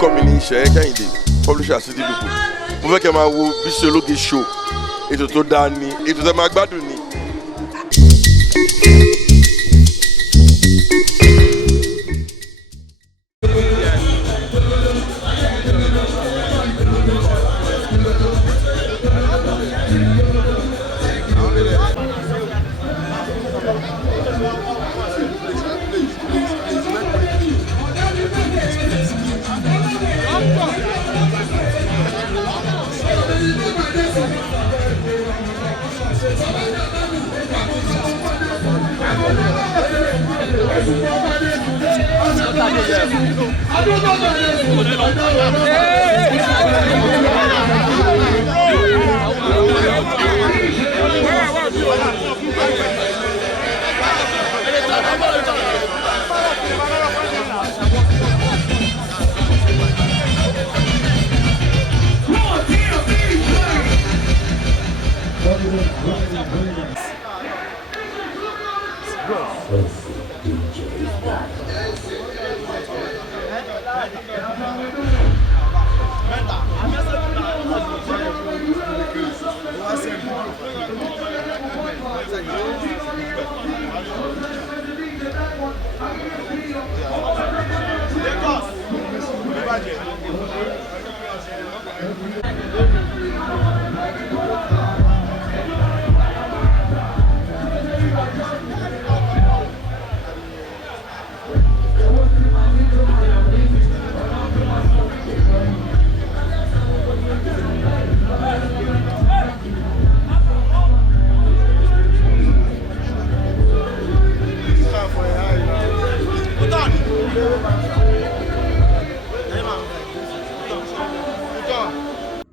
orúkọ mi ní Ìṣẹ́ Kẹ́hìndé, publisher City People. Mo fẹ́ kẹ́ máa wo Bisi Ológe show, ètò tó dáa ni, ètò tẹ́ máa gbádùn ni.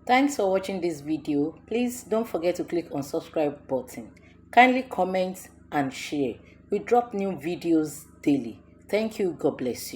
Thanks for watching this video. Please don't forget to click on subscribe button. Kindly comment and share. We drop new videos daily. Thank you. God bless you.